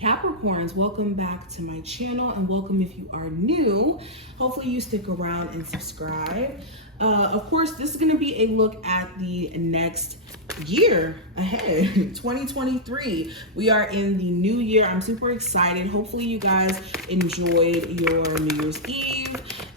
Capricorns, welcome back to my channel and welcome if you are new. Hopefully you stick around and subscribe. Of course, this is going to be a look at the next year ahead, 2023. We are in the new year. I'm super excited. Hopefully you guys enjoyed your New Year's Eve,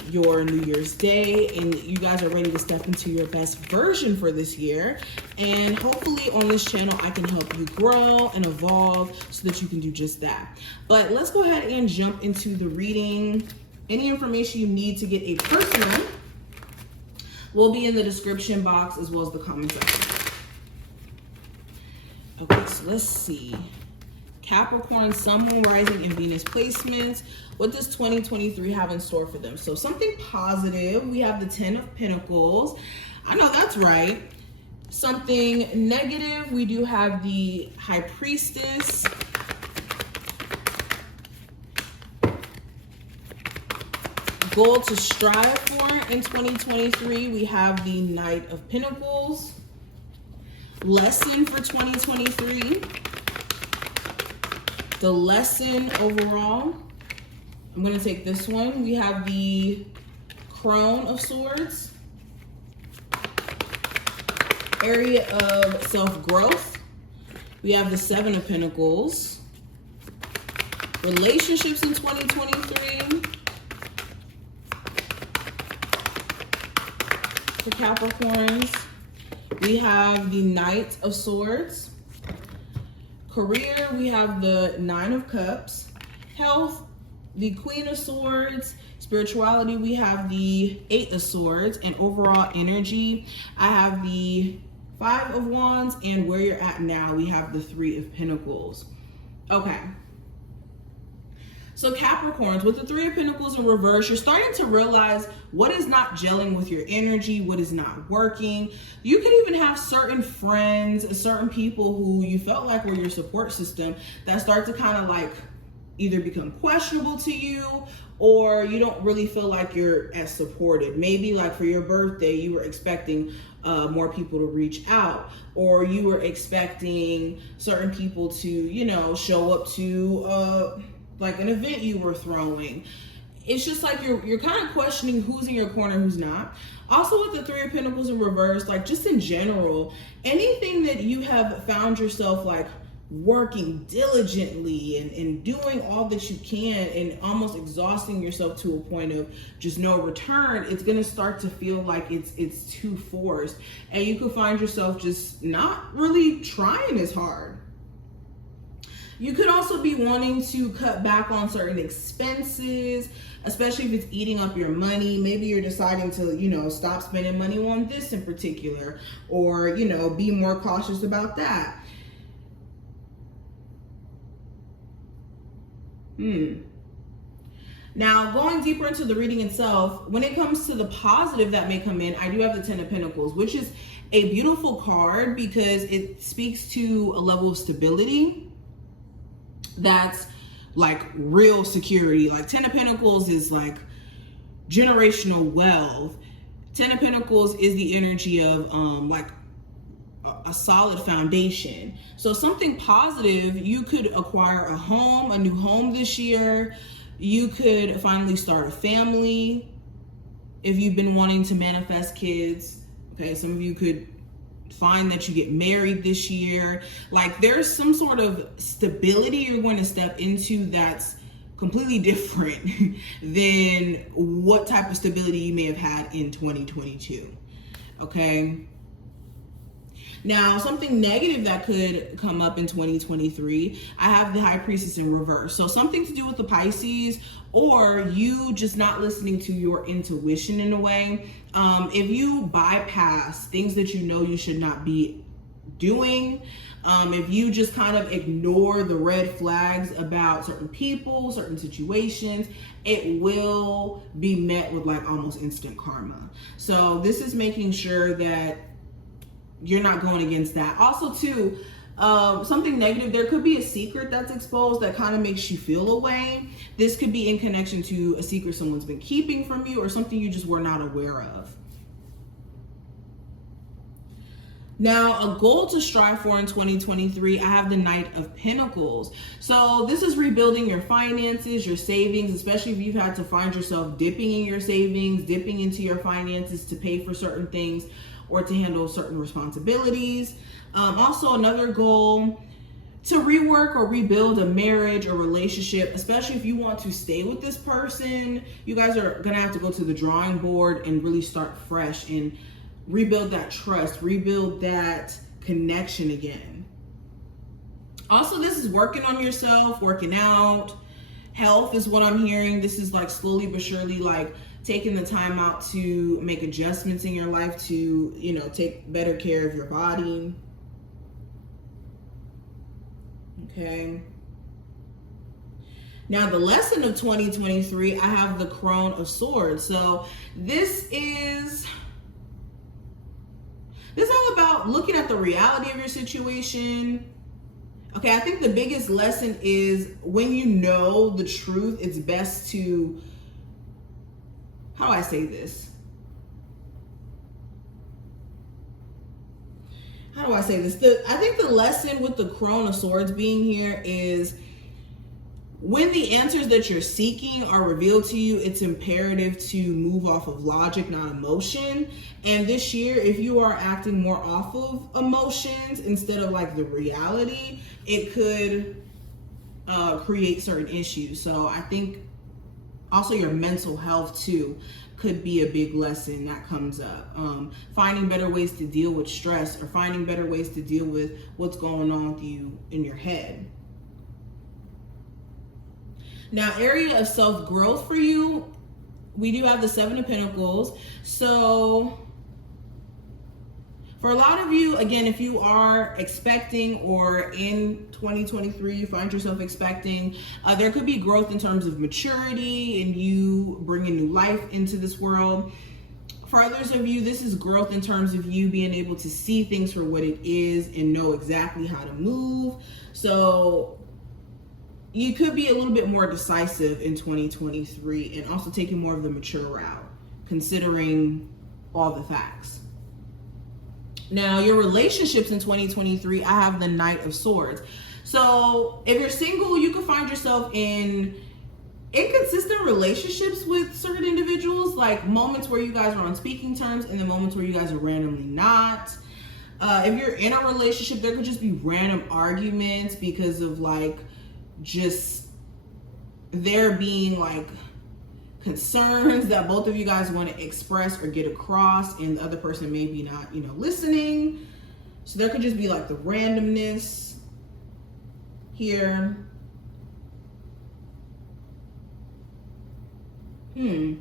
your New Year's Day, and you guys are ready to step into your best version for this year. And hopefully on this channel, I can help you grow and evolve so that you can do just that. But let's go ahead and jump into the reading. Any information you need to get a personal will be in the description box as well as the comment section. Okay, so let's see. Capricorn, Sun, Moon, Rising, and Venus placements. What does 2023 have in store for them? So something positive. We have the 10 of Pentacles. I know that's right. Something negative. We do have the High Priestess. Goal to strive for in 2023. We have the Knight of Pentacles. Lesson for 2023. The lesson overall. I'm going to take this one. We have the Crown of Swords. Area of self-growth. We have the Seven of Pentacles. Relationships in 2023. For Capricorns. We have the Knight of Swords. Career, we have the Nine of Cups. Health, the Queen of Swords. Spirituality, we have the Eight of Swords. And overall energy, I have the Five of Wands. And where you're at now, we have the Three of Pentacles. Okay. So Capricorns, with the Three of Pentacles in reverse, you're starting to realize what is not gelling with your energy, what is not working. You can even have certain friends, certain people who you felt like were your support system that start to kind of like either become questionable to you, or you don't really feel like you're as supported. Maybe like for your birthday, you were expecting more people to reach out, or you were expecting certain people to, you know, show up to like an event you were throwing. It's just like you're kind of questioning who's in your corner, who's not. Also with the Three of Pentacles in reverse, like just in general, anything that you have found yourself like working diligently and doing all that you can and almost exhausting yourself to a point of just no return, it's going to start to feel like it's too forced, and you could find yourself just not really trying as hard. You could also be wanting to cut back on certain expenses, especially if it's eating up your money. Maybe you're deciding to, you know, stop spending money on this in particular, or, you know, be more cautious about that. Now, going deeper into the reading itself, when it comes to the positive that may come in, I do have the Ten of Pentacles, which is a beautiful card because it speaks to a level of stability that's like real security. Like Ten of Pentacles is like generational wealth. Ten of Pentacles is the energy of like a solid foundation. So something positive, you could acquire a home, a new home this year. You could finally start a family if you've been wanting to manifest kids. Okay, some of you could find that you get married this year. Like there's some sort of stability you're going to step into that's completely different than what type of stability you may have had in 2022. Okay. Now, something negative that could come up in 2023, I have the High Priestess in reverse. So something to do with the Pisces, or you just not listening to your intuition in a way. If you bypass things that you know you should not be doing, if you just kind of ignore the red flags about certain people, certain situations, it will be met with like almost instant karma. So this is making sure that you're not going against that. Also too, something negative, there could be a secret that's exposed that kind of makes you feel away. This could be in connection to a secret someone's been keeping from you, or something you just were not aware of. Now, a goal to strive for in 2023, I have the Knight of Pentacles. So this is rebuilding your finances, your savings, especially if you've had to find yourself dipping in your savings, dipping into your finances to pay for certain things or to handle certain responsibilities. Also, another goal to rework or rebuild a marriage or relationship, especially if you want to stay with this person. You guys are gonna have to go to the drawing board and really start fresh and rebuild that trust, rebuild that connection again. Also, this is working on yourself, working out. Health is what I'm hearing. This is like slowly but surely like taking the time out to make adjustments in your life to, you know, take better care of your body. Okay. Now, the lesson of 2023, I have the Crone of Swords. So this is all about looking at the reality of your situation. Okay, I think the biggest lesson is when you know the truth, it's best to, how do I say this? How do I say this? I think the lesson with the Crone of Swords being here is when the answers that you're seeking are revealed to you, it's imperative to move off of logic, not emotion. And this year, if you are acting more off of emotions instead of like the reality, it could create certain issues. So I think also your mental health too could be a big lesson that comes up. Finding better ways to deal with stress or finding better ways to deal with what's going on with you in your head. Now, area of self-growth for you, we do have the Seven of Pentacles. So for a lot of you, again, if you are expecting or in 2023, you find yourself expecting, there could be growth in terms of maturity and you bringing new life into this world. For others of you, this is growth in terms of you being able to see things for what it is and know exactly how to move. So you could be a little bit more decisive in 2023 and also taking more of the mature route, considering all the facts. Now, your relationships in 2023, I have the Knight of Swords. So if you're single, you could find yourself in inconsistent relationships with certain individuals, like moments where you guys are on speaking terms and then moments where you guys are randomly not. If you're in a relationship, there could just be random arguments because of like just there being like concerns that both of you guys want to express or get across and the other person maybe not, you know, listening. So there could just be like the randomness here. You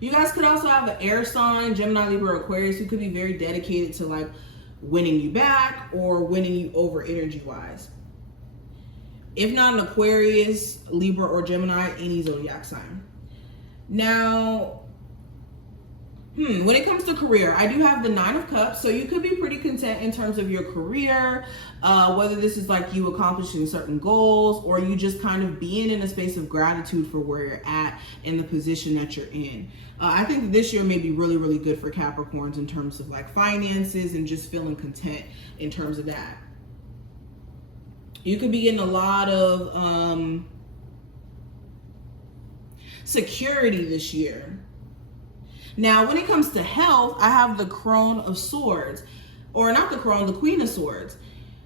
guys could also have an air sign, Gemini, Libra, Aquarius, who could be very dedicated to like winning you back or winning you over energy wise. If not an Aquarius, Libra, or Gemini, any zodiac sign. Now, when it comes to career, I do have the Nine of Cups. So you could be pretty content in terms of your career, whether this is like you accomplishing certain goals or you just kind of being in a space of gratitude for where you're at and the position that you're in. I think that this year may be really, really good for Capricorns in terms of like finances and just feeling content in terms of that. You could be getting a lot of security this year. Now, when it comes to health, I have the Crone of Swords, or not the Crone, the Queen of Swords.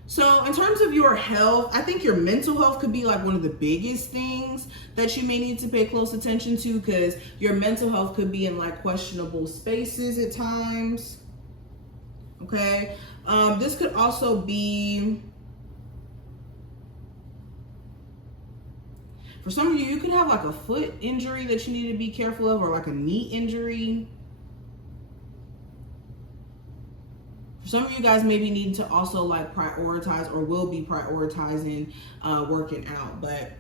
So in terms of your health, I think your mental health could be like one of the biggest things that you may need to pay close attention to, because your mental health could be in like questionable spaces at times. Okay. This could also be, for some of you, you could have like a foot injury that you need to be careful of, or like a knee injury. For some of you guys maybe need to also like prioritize or will be prioritizing working out. But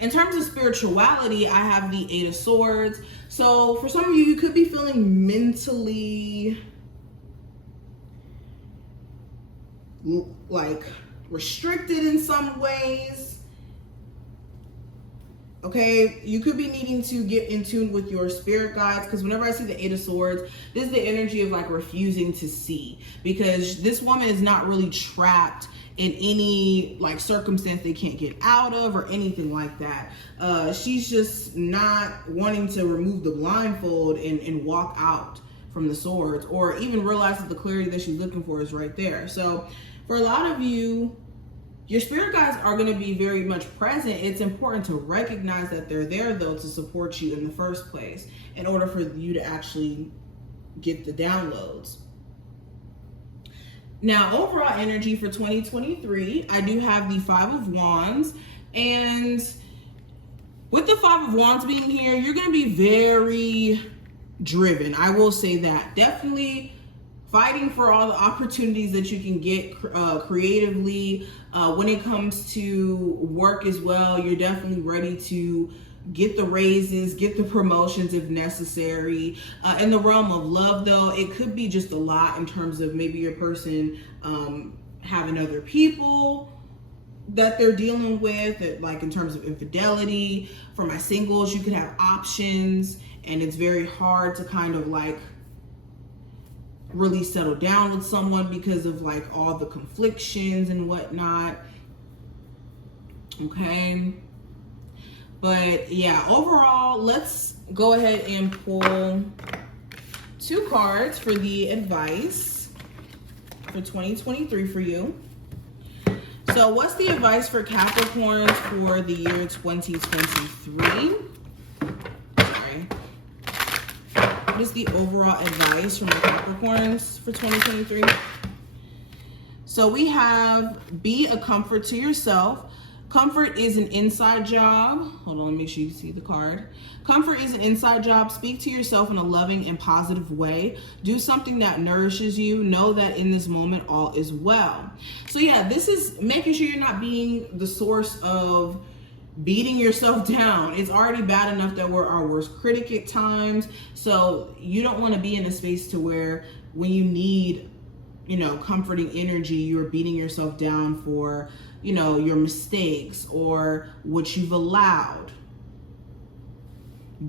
in terms of spirituality, I have the Eight of Swords. So for some of you, you could be feeling mentally like restricted in some ways. Okay, you could be needing to get in tune with your spirit guides, because whenever I see the Eight of Swords, this is the energy of like refusing to see, because this woman is not really trapped in any like circumstance they can't get out of or anything like that. She's just not wanting to remove the blindfold and walk out from the swords, or even realize that the clarity that she's looking for is right there. So for a lot of you, your spirit guides are going to be very much present. It's important to recognize that they're there, though, to support you in the first place in order for you to actually get the downloads. Now, overall energy for 2023, I do have the Five of Wands. And with the Five of Wands being here, you're going to be very driven. I will say that. Definitely fighting for all the opportunities that you can get creatively. When it comes to work as well, you're definitely ready to get the raises, get the promotions if necessary. In the realm of love, though, it could be just a lot in terms of maybe your person having other people that they're dealing with, like in terms of infidelity. For my singles, you could have options, and it's very hard to kind of like really settle down with someone because of like all the conflictions and whatnot. Okay, but yeah, overall, let's go ahead and pull 2 cards for the advice for 2023 for you. So what's the advice for Capricorns for the year 2023? What is the overall advice from the Capricorns for 2023? So we have, be a comfort to yourself. Comfort is an inside job. Hold on, let me make sure you see the card. Comfort is an inside job. Speak to yourself in a loving and positive way. Do something that nourishes you. Know that in this moment, all is well. So yeah, this is making sure you're not being the source of beating yourself down. It's already bad enough that we're our worst critic at times. So you don't want to be in a space to where when you need, you know, comforting energy, you're beating yourself down for, you know, your mistakes or what you've allowed.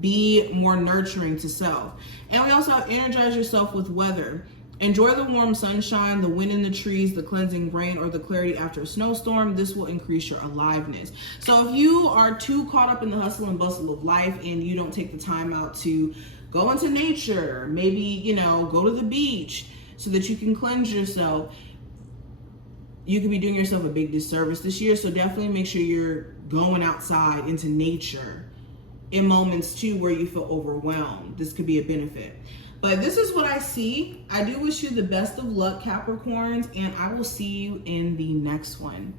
Be more nurturing to self. And we also have energize yourself with weather. Enjoy the warm sunshine, the wind in the trees, the cleansing rain, or the clarity after a snowstorm. This will increase your aliveness. So if you are too caught up in the hustle and bustle of life and you don't take the time out to go into nature, maybe, you know, go to the beach so that you can cleanse yourself, you could be doing yourself a big disservice this year. So definitely make sure you're going outside into nature in moments too where you feel overwhelmed. This could be a benefit. But this is what I see. I do wish you the best of luck, Capricorns, and I will see you in the next one.